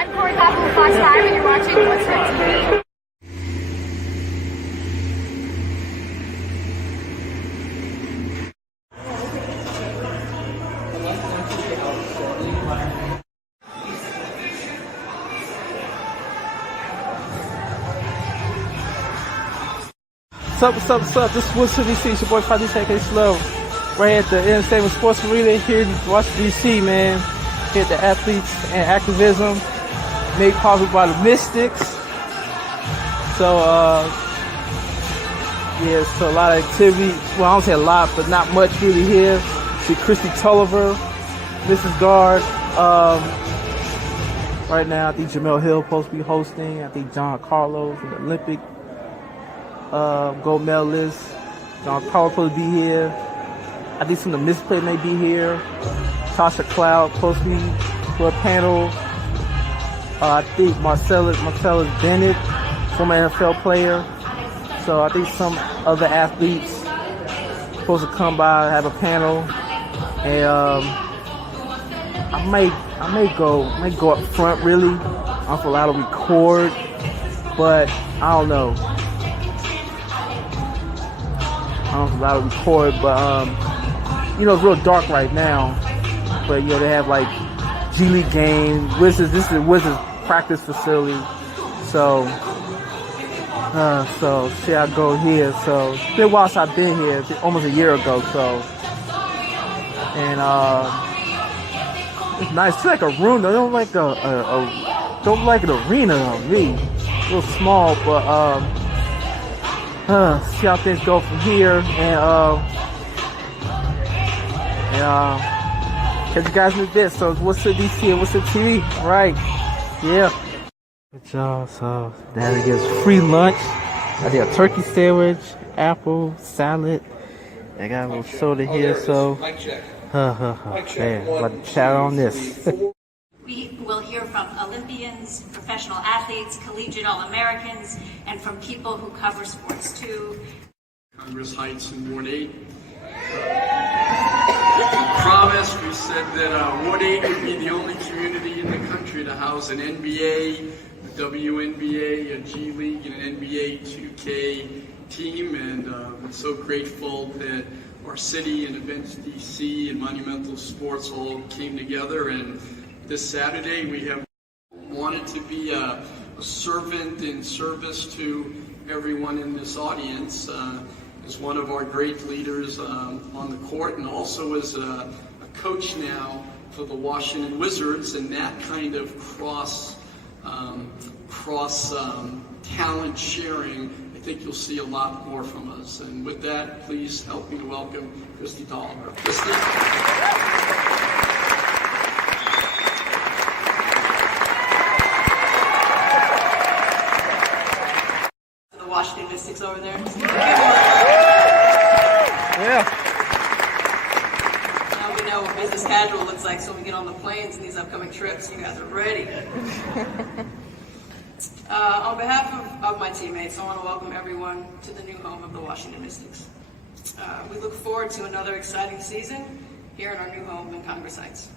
I'm Corey Koppel with Fox 5, and you're watching wutshood TV. What's up? This is wutshood DC. It's your boy 5D Slow. Right at the Entertainment Sports Arena here in Washington DC, man. Here at the Athletes and Activism, made possible by the Mystics. So, so a lot of activity. Well, I don't say a lot, but not much really here. See Christy Tulliver, Mrs. Guard. Right now, I think Jamel Hill supposed to be hosting. I think John Carlos, the Olympic gold medalist. John Carlos supposed to be here. I think some of the misplay may be here. Tasha Cloud supposed to be for a panel. I think Marcellus Bennett, former NFL player. So I think some other athletes supposed to come by, have a panel, and I may go up front. Really, I'm allowed to record, but I don't know. I'm allowed to record, but it's real dark right now. But they have like G League games. Wizards. This is the Wizards practice facility. So see, I go here. So it's been a while since I've been here. Almost a year ago. So and it's nice. It's like a room. I don't like don't like an arena though. Really, a little small, but see how things go from here, and catch you guys in a bit. So it's wutshood DC and wutshood TV, right? Yeah. Good job. So Daddy gets free lunch. I did a turkey sandwich, apple, salad. I got a little soda here, so Mic check. Man, about to chat on this. We will hear from Olympians, professional athletes, collegiate All-Americans, and from people who cover sports too. Congress Heights and Ward 8. We promised, we said that Ward 8 would be the only community in the country to house an NBA, a WNBA, a G League, and an NBA 2K team, and I'm so grateful that our city and Events DC and Monumental Sports all came together, and this Saturday we have wanted to be a servant in service to everyone in this audience. As one of our great leaders on the court, and also as a coach now for the Washington Wizards, and that kind of cross talent sharing, I think you'll see a lot more from us. And with that, please help me to welcome Christy Tulliver. Christy. Washington Mystics over there. Yeah. Now we know what business casual looks like, so when we get on the planes and these upcoming trips, you guys are ready. On behalf of my teammates, I want to welcome everyone to the new home of the Washington Mystics. We look forward to another exciting season here in our new home in Congress Heights.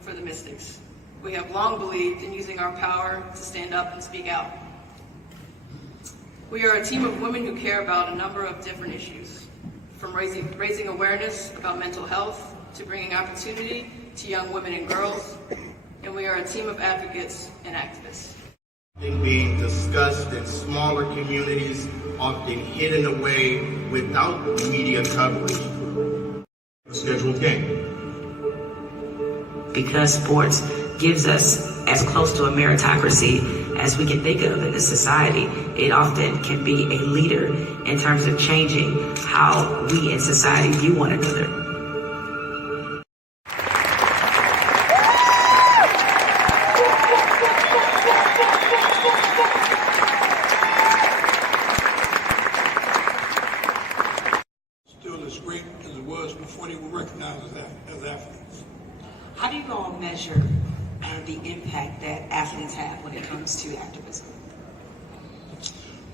For the Mystics, we have long believed in using our power to stand up and speak out. We are a team of women who care about a number of different issues, from raising awareness about mental health to bringing opportunity to young women and girls, and we are a team of advocates and activists. Being discussed in smaller communities, often hidden away without media coverage. A scheduled game. Because sports gives us as close to a meritocracy as we can think of in this society, it often can be a leader in terms of changing how we in society view one another. Still as great as it was before they were recognized as athletes. How do you go and measure the impact that athletes have when it comes to activism?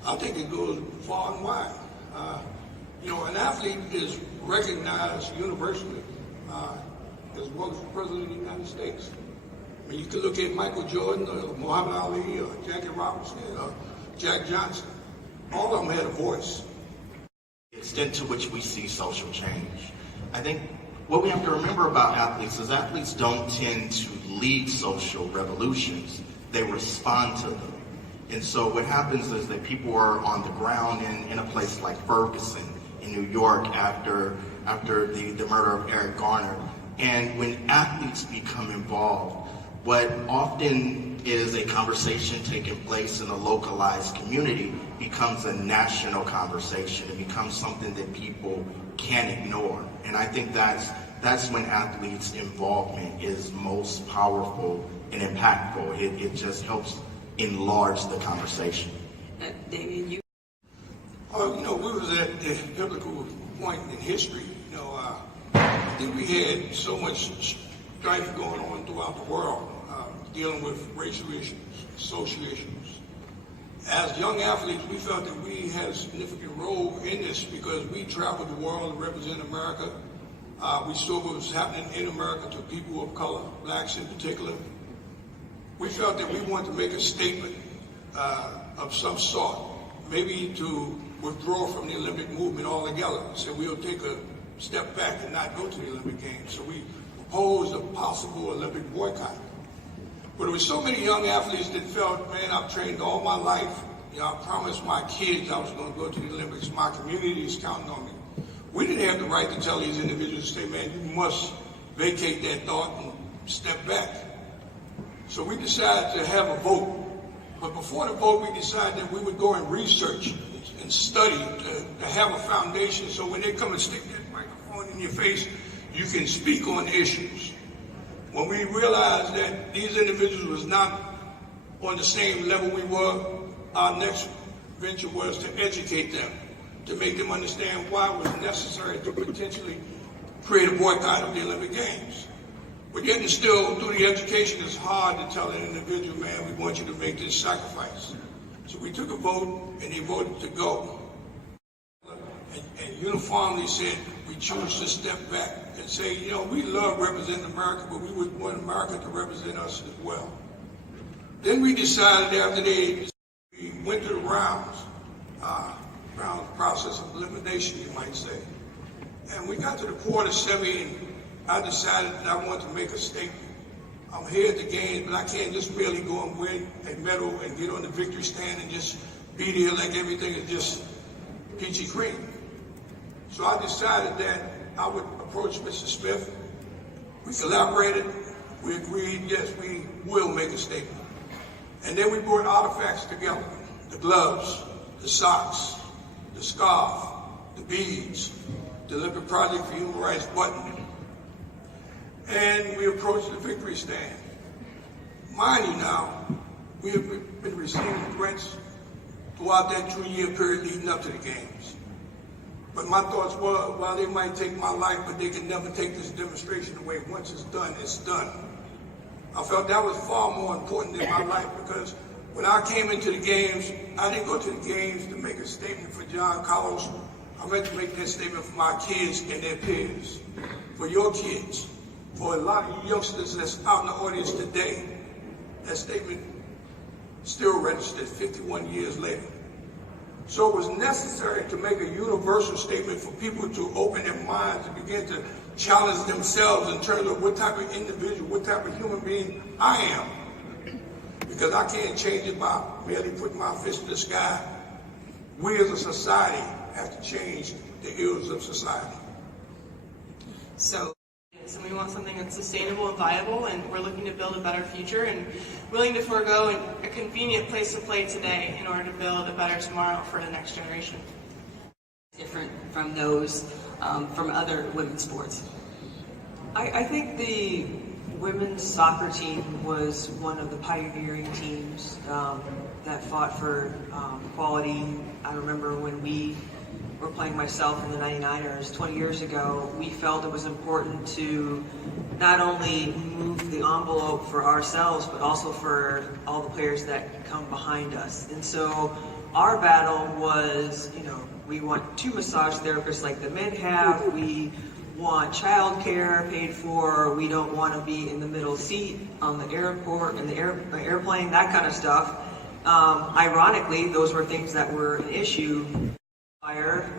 I think it goes far and wide. An athlete is recognized universally as well as the President of the United States. mean, you can look at Michael Jordan or Muhammad Ali or Jackie Robinson or Jack Johnson. All of them had a voice. The extent to which we see social change. I think what we have to remember about athletes is athletes don't tend to lead social revolutions. They respond to them. And so what happens is that people are on the ground in a place like Ferguson in New York after the murder of Eric Garner. And when athletes become involved, what often is a conversation taking place in a localized community becomes a national conversation. It becomes something that people can't ignore. And I think that's when athletes' involvement is most powerful and impactful. It just helps enlarge the conversation. Damien, you We was at the pivotal point in history. I think we had so much strife going on throughout the world, dealing with racial issues, social issues. As young athletes, we felt that we had a significant role in this because we traveled the world to represent America. We saw what was happening in America to people of color, blacks in particular. We felt that we wanted to make a statement of some sort, maybe to withdraw from the Olympic movement altogether. So we'll take a step back and not go to the Olympic Games. So we proposed a possible Olympic boycott. But there were so many young athletes that felt, man, I've trained all my life. I promised my kids I was going to go to the Olympics. My community is counting on me. We didn't have the right to tell these individuals, say, man, you must vacate that thought and step back. So we decided to have a vote. But before the vote, we decided that we would go and research and study to have a foundation so when they come and stick that microphone in your face, you can speak on issues. When we realized that these individuals was not on the same level we were, our next venture was to educate them, to make them understand why it was necessary to potentially create a boycott of the Olympic Games. But yet and still, through the education, it's hard to tell an individual, man, we want you to make this sacrifice. So we took a vote, and they voted to go. And uniformly said, we choose to step back and say, we love representing America, but we would want America to represent us as well. Then we decided after we went to the round process of elimination, you might say. And we got to the quarter semi, and I decided that I wanted to make a statement. I'm here at the games, but I can't just merely go and win a medal and get on the victory stand and just be there like everything is just peachy cream. So I decided that I would approach Mr. Smith. We collaborated. We agreed, yes, we will make a statement. And then we brought artifacts together. The gloves, the socks, the scarf, the beads, the Olympic Project for Human Rights button. And we approached the victory stand. Mind you now, we have been receiving threats throughout that 2-year period leading up to the games. But my thoughts were, while they might take my life, but they can never take this demonstration away. Once it's done, it's done. I felt that was far more important than my life because when I came into the games, I didn't go to the games to make a statement for John Carlos. I meant to make that statement for my kids and their peers, for your kids, for a lot of youngsters that's out in the audience today. That statement still registered 51 years later. So it was necessary to make a universal statement for people to open their minds and begin to challenge themselves in terms of what type of individual, what type of human being I am. Because I can't change it by merely putting my fist in the sky. We as a society have to change the ills of society. So we want something that's sustainable and viable, and we're looking to build a better future and willing to forego a convenient place to play today in order to build a better tomorrow for the next generation. different from those from other women's sports. I think the women's soccer team was one of the pioneering teams that fought for equality. I remember when we were playing myself in the 99ers 20 years ago, we felt it was important to not only move the envelope for ourselves, but also for all the players that come behind us. And so our battle was, we want 2 massage therapists like the men have. We want childcare paid for, we don't want to be in the middle seat on the airport, in the airplane, that kind of stuff. Ironically, those were things that were an issue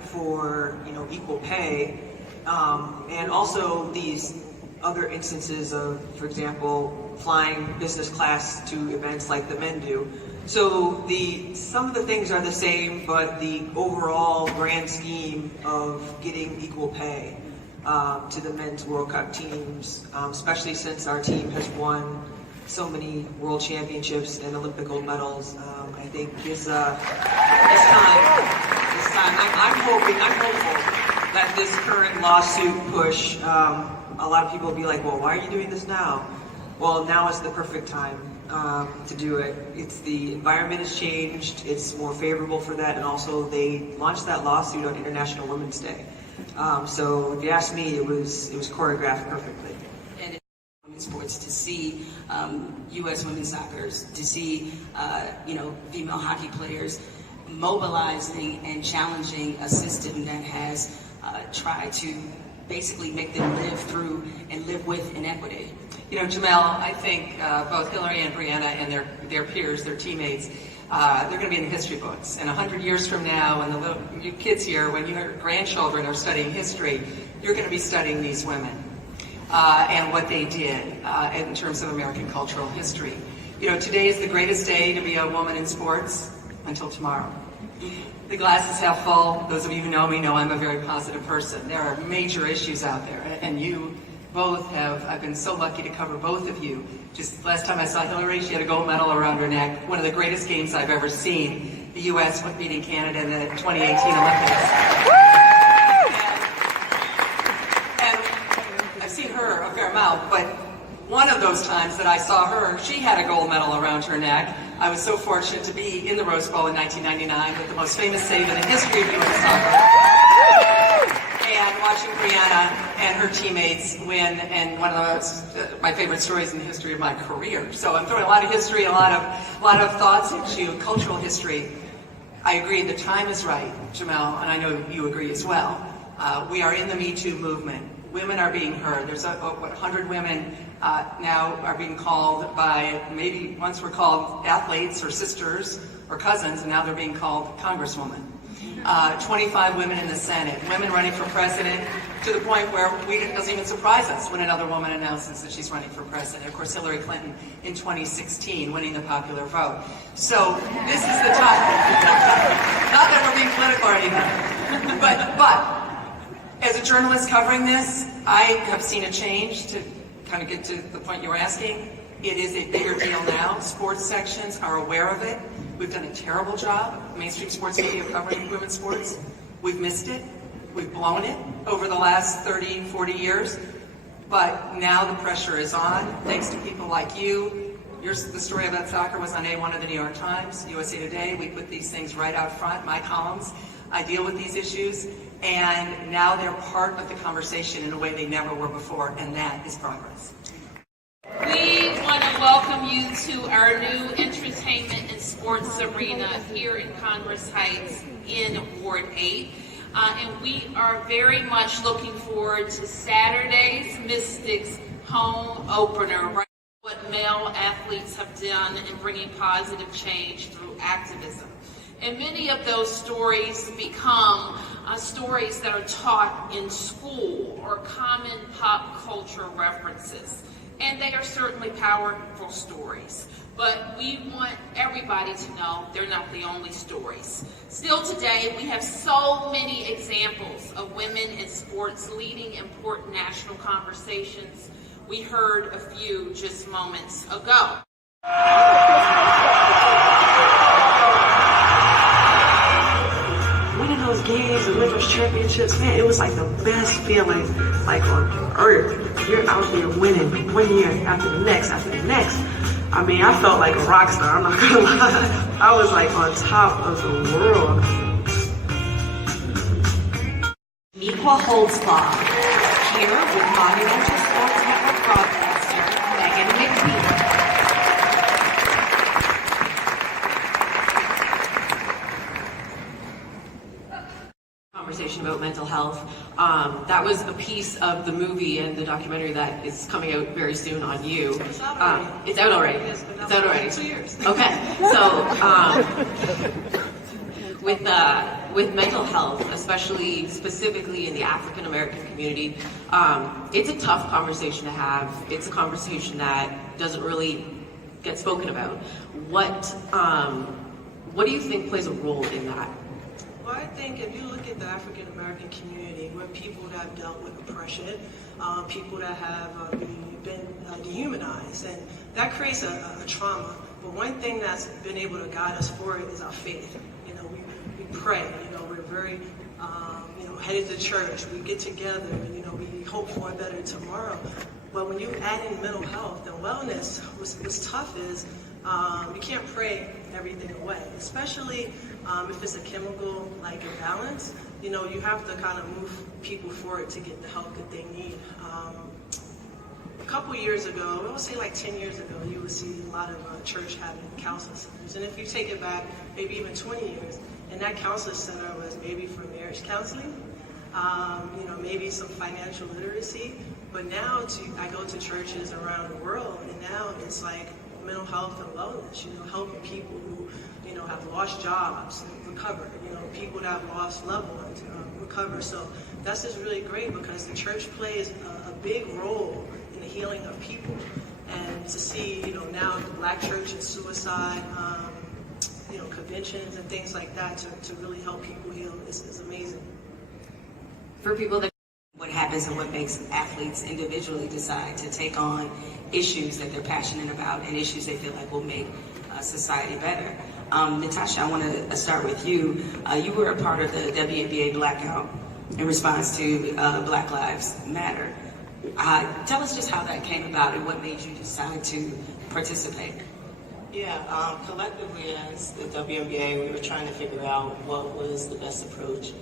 for, you know, equal pay, and also these other instances of, for example, flying business class to events like the men do. So some of the things are the same, but the overall grand scheme of getting equal pay to the men's World Cup teams, especially since our team has won so many world championships and Olympic gold medals, I think this time, I'm hopeful that this current lawsuit push, a lot of people will be like, well, why are you doing this now? Well, now is the perfect time to do it. The environment has changed, it's more favorable for that, and also they launched that lawsuit on International Women's Day. So if you ask me, it was choreographed perfectly. And in women's sports, to see U.S. women's soccer, to see female hockey players mobilizing and challenging a system that has tried to basically make them live through and live with inequity. You know, Jamel, I think both Hillary and Brianna and their peers, their teammates, they're going to be in the history books. And 100 years from now, when you kids here, when your grandchildren are studying history, you're going to be studying these women and what they did in terms of American cultural history. You know, today is the greatest day to be a woman in sports until tomorrow. The glass is half full. Those of you who know me know I'm a very positive person. There are major issues out there, and you both have, I've been so lucky to cover both of you. Just last time I saw Hillary, she had a gold medal around her neck. One of the greatest games I've ever seen. The U.S. beating Canada in the 2018 Olympics. And I've seen her a fair amount, but one of those times that I saw her, she had a gold medal around her neck. I was so fortunate to be in the Rose Bowl in 1999 with the most famous save in the history of U.S. soccer. And watching Brianna and her teammates win, and one of my favorite stories in the history of my career. So I'm throwing a lot of history, a lot of thoughts into cultural history. I agree, the time is right, Jamel, and I know you agree as well. We are in the Me Too movement. Women are being heard. There's 100 women now are being called by, maybe once were called athletes or sisters or cousins, and now they're being called congresswomen. 25 women in the Senate, women running for president, to the point where it doesn't even surprise us when another woman announces that she's running for president. Of course, Hillary Clinton in 2016 winning the popular vote. So this is the time. Not that we're being political or anything, but as a journalist covering this, I have seen a change. To kind of get to the point you were asking, it is a bigger deal now. Sports sections are aware of it. We've done a terrible job, mainstream sports media, covering women's sports. We've missed it. We've blown it over the last 30, 40 years. But now the pressure is on, thanks to people like you. The story about soccer was on A1 of the New York Times, USA Today. We put these things right out front, my columns. I deal with these issues, and now they're part of the conversation in a way they never were before, and that is progress. We want to welcome you to our new entertainment and sports arena here in Congress Heights in Ward 8. And we are very much looking forward to Saturday's Mystics home opener, right? What male athletes have done in bringing positive change through activism. And many of those stories become stories that are taught in school or common pop culture references. And they are certainly powerful stories. But we want everybody to know they're not the only stories. Still today, we have so many examples of women in sports leading important national conversations. We heard a few just moments ago. Winning those games and winning those championships, man, it was like the best feeling like on earth. You're out there winning 1 year after the next, after the next. I mean, I felt like a rock star, I'm not gonna lie. I was like on top of the world. Miqua Holtzclaw here with Monumental Sports Network broadcaster Megan McPhee. Conversation about mental health. That was a piece of the movie and the documentary that is coming out very soon on you. It's out already. It's out already. Yes, but It's out already. 2 years. Okay, so with mental health, especially specifically in the African American community, it's a tough conversation to have. It's a conversation that doesn't really get spoken about. What do you think plays a role in that? Well, I think if you look at the African American community, we're people that have dealt with oppression, people that have been dehumanized, and that creates a trauma. But one thing that's been able to guide us forward is our faith. You know, we pray. You know, we're very headed to church. We get together. You know, we hope for a better tomorrow. But when you add in mental health and wellness, what's tough is you can't pray everything away, especially if it's a chemical like imbalance. You know, you have to kind of move people forward to get the help that they need. A couple years ago, I would say like 10 years ago, you would see a lot of church having counseling centers. And if you take it back, maybe even 20 years, and that counseling center was maybe for marriage counseling, you know, maybe some financial literacy. But now I go to churches around the world, and now it's like mental health and wellness, you know, helping people who, you know, have lost jobs and recover, you know, people that have lost loved ones recover. So that's just really great because the church plays a big role in the healing of people. And to see, you know, now the Black church and suicide, you know, conventions and things like that to really help people heal is amazing. For people that what happens and what makes athletes individually decide to take on issues that they're passionate about and issues they feel like will make society better. Natasha, I want to start with you. You were a part of the WNBA blackout in response to Black Lives Matter. Tell us just how that came about and what made you decide to participate. Yeah, collectively as the WNBA, we were trying to figure out what was the best approach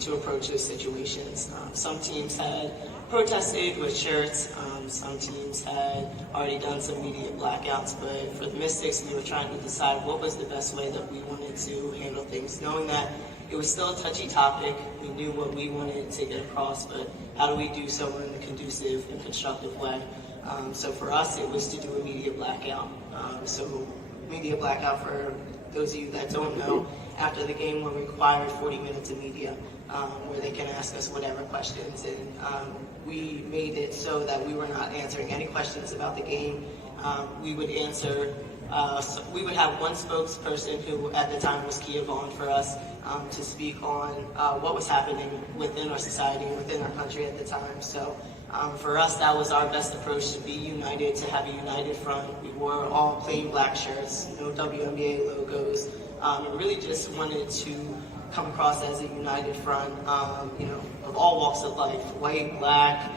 to approach those situations. Some teams had protested with shirts, some teams had already done some media blackouts, but for the Mystics, we were trying to decide what was the best way that we wanted to handle things, knowing that it was still a touchy topic. We knew what we wanted to get across, but how do we do so in a conducive and constructive way? So for us, it was to do a media blackout. So media blackout, for those of you that don't know, after the game we're required 40 minutes of media where they can ask us whatever questions, and we made it so that we were not answering any questions about the game. We would answer, we would have one spokesperson who at the time was Kia Vaughn for us to speak on what was happening within our society, within our country at the time. So for us, that was our best approach, to be united, to have a united front. We wore all plain black shirts, no WNBA logos, and really just wanted to come across as a united front, you know, of all walks of life, white, black,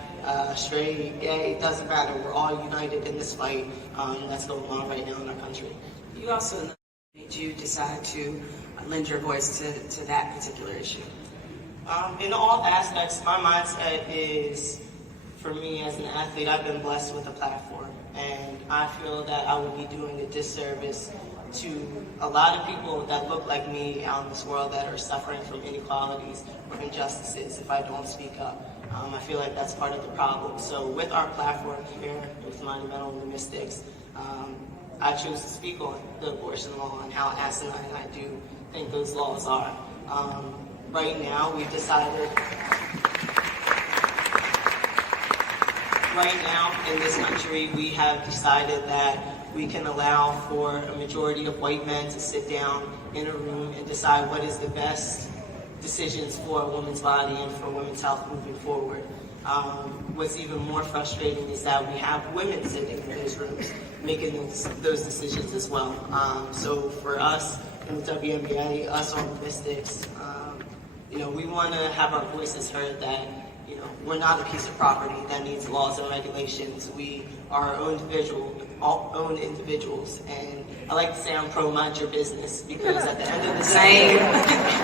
straight, gay, it doesn't matter. We're all united in this fight that's going on right now in our country. You also made you decide to lend your voice to that particular issue. In all aspects, my mindset is, for me as an athlete, I've been blessed with a platform, and I feel that I would be doing a disservice to a lot of people that look like me out in this world that are suffering from inequalities or injustices if I don't speak up. I feel like that's part of the problem. So with our platform here, with Monumental and the Mystics, I chose to speak on the abortion law and how asinine I do think those laws are. Right now, we've decided, right now in this country, we have decided that we can allow for a majority of white men to sit down in a room and decide what is the best decisions for a woman's body and for women's health moving forward. What's even more frustrating is that we have women sitting in those rooms making those decisions as well. So for us in the WNBA, us on the Mystics, you know, we want to have our voices heard that, you know, we're not a piece of property that needs laws and regulations. We are our own individuals, and I like to say I'm pro mind your business, because at the end of the day,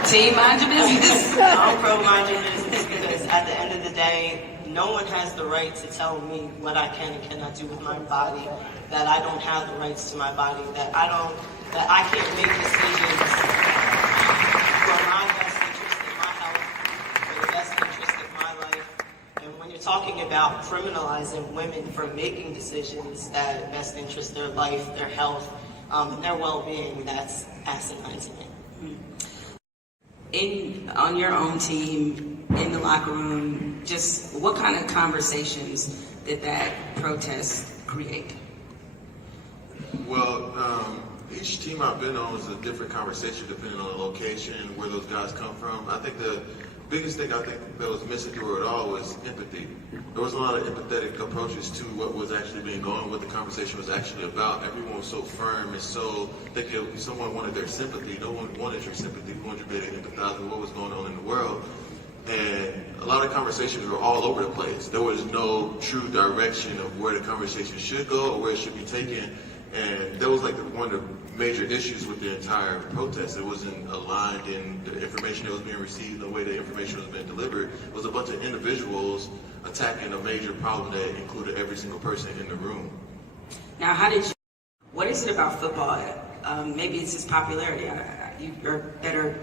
team mind your business. I'm pro mind your business because at the end of the day, no one has the right to tell me what I can and cannot do with my body, that I don't have the rights to my body, that I can't make decisions for my best interest in my health, for the best interest of my life, about criminalizing women for making decisions that best interest their life, their health, and their well-being, that's asinine to me. On your own team, in the locker room, just what kind of conversations did that protest create? Well, each team I've been on was a different conversation depending on the location, where those guys come from. I think the biggest thing that was missing through it all was empathy. There wasn't a lot of empathetic approaches to what was actually being going on, what the conversation was actually about. Everyone was so firm and so thinking someone wanted their sympathy. No one wanted your sympathy. We wanted you to empathize with what was going on in the world. And a lot of conversations were all over the place. There was no true direction of where the conversation should go or where it should be taken. And that was like one of the major issues with the entire protest. It wasn't aligned in the information that was being received, the way the information was being delivered. It was a bunch of individuals attacking a major problem that included every single person in the room. Now, what is it about football? Maybe it's its popularity. You're better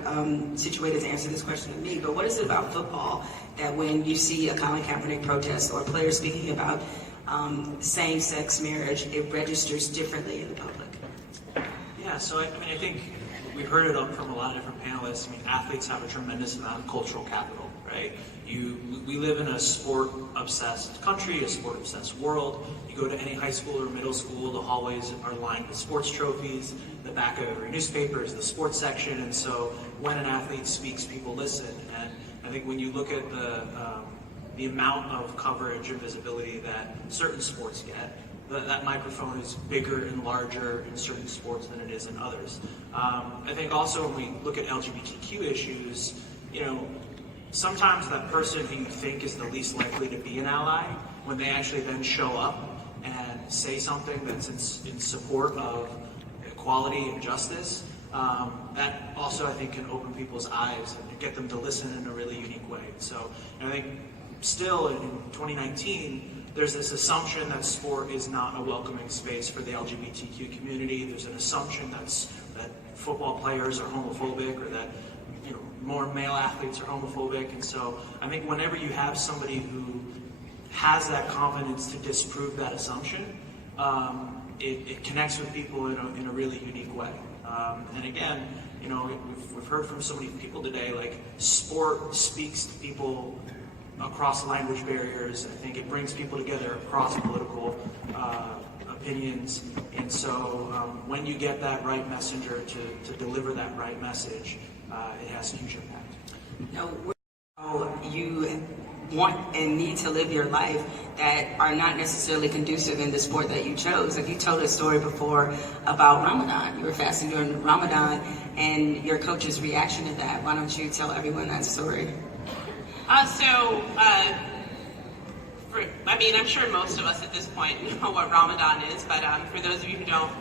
situated to answer this question than me, but what is it about football that when you see a Colin Kaepernick protest or players speaking about same-sex marriage, it registers differently in the public? Yeah, so I think we heard it from a lot of different panelists. I mean, athletes have a tremendous amount of cultural capital, right? We live in a sport-obsessed country, a sport-obsessed world. You go to any high school or middle school, the hallways are lined with sports trophies. The back of every newspaper is the sports section, and so when an athlete speaks, people listen. And I think when you look at the amount of coverage and visibility that certain sports get, that microphone is bigger and larger in certain sports than it is in others. I think also when we look at LGBTQ issues, sometimes that person who you think is the least likely to be an ally, when they actually then show up and say something that's in support of equality and justice, that also I think can open people's eyes and get them to listen in a really unique way. So I think still in 2019, there's this assumption that sport is not a welcoming space for the LGBTQ community. There's an assumption that football players are homophobic, or that more male athletes are homophobic. And so I think whenever you have somebody who has that confidence to disprove that assumption, it connects with people in a really unique way. And again, we've heard from so many people today, like sport speaks to people across language barriers. I think it brings people together across political opinions. And so when you get that right messenger to deliver that right message, it has a huge impact. Now, you want and need to live your life that are not necessarily conducive in the sport that you chose. Like, you told a story before about Ramadan. You were fasting during Ramadan, and your coach's reaction to that. Why don't you tell everyone that story? I'm sure most of us at this point know what Ramadan is, but for those of you who don't,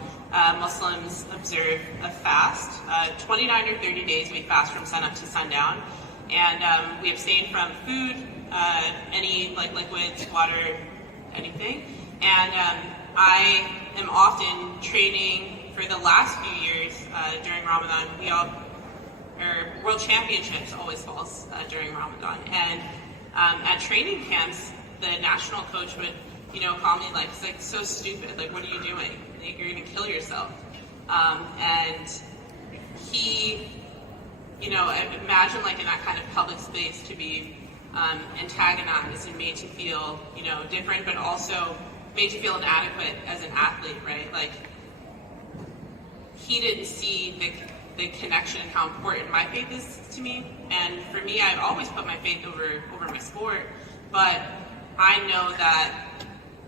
Muslims observe a fast. 29 or 30 days we fast from sunup to sundown, and we abstain from food, any liquids, water, anything. And I am often training for the last few years during Ramadan. World Championships always falls during Ramadan, and at training camps, the national coach would, call me it's like so stupid. Like, what are you doing? Like, you're gonna kill yourself. And he, imagine like in that kind of public space to be antagonized and made to feel, different, but also made to feel inadequate as an athlete, right? Like, he didn't see the connection and how important my faith is to me. And for me, I've always put my faith over my sport, but I know that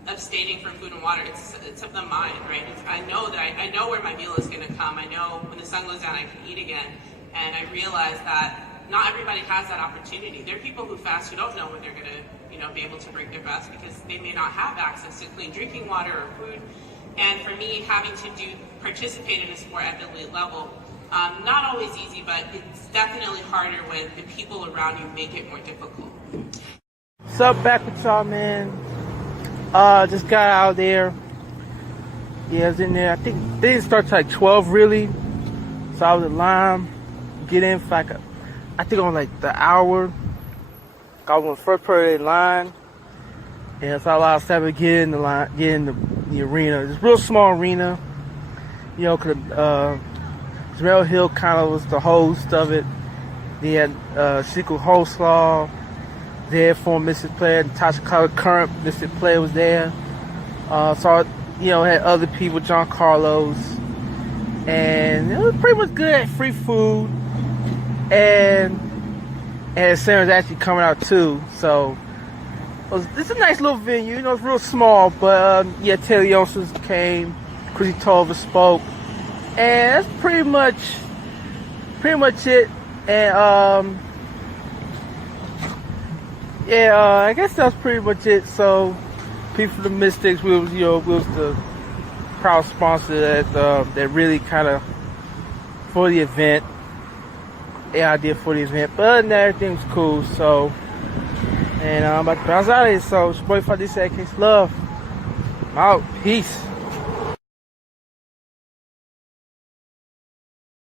abstaining from food and water, it's of the mind, right? I know where my meal is going to come. I know when the sun goes down, I can eat again. And I realize that not everybody has that opportunity. There are people who fast who don't know when they're going to, be able to break their fast because they may not have access to clean drinking water or food. And for me, having to participate in a sport at the elite level, not always easy, but it's definitely harder when the people around you make it more difficult. What's up, back with y'all, man? Just got out there. Yeah, I was in there. I think they didn't start till like 12, really. So I was in line, get in for I think on like the hour. I was on the first period in line. And so I was able to get in the line, get in the arena. It's a real small arena. You know, Jamel Hill kind of was the host of it. They had Shiko Holslaw there, former Mississippi player. Tasha Carter, current Mississippi player, was there. So, you know, had other people, John Carlos. And it was pretty much good at free food. And Sarah's actually coming out too. So, it's a nice little venue. You know, it's real small. But, yeah, Taylor Youngsters came. Chrissy Tolver spoke. And that's pretty much it. And, I guess that's pretty much it. So, people from the Mystics, we was the proud sponsor that really kind of for the event. Yeah, I did for the event, but other than that, everything was cool. So, and I'm about to bounce out of here. So, it's your boy Fadisa, Case Love. I'm out. Peace.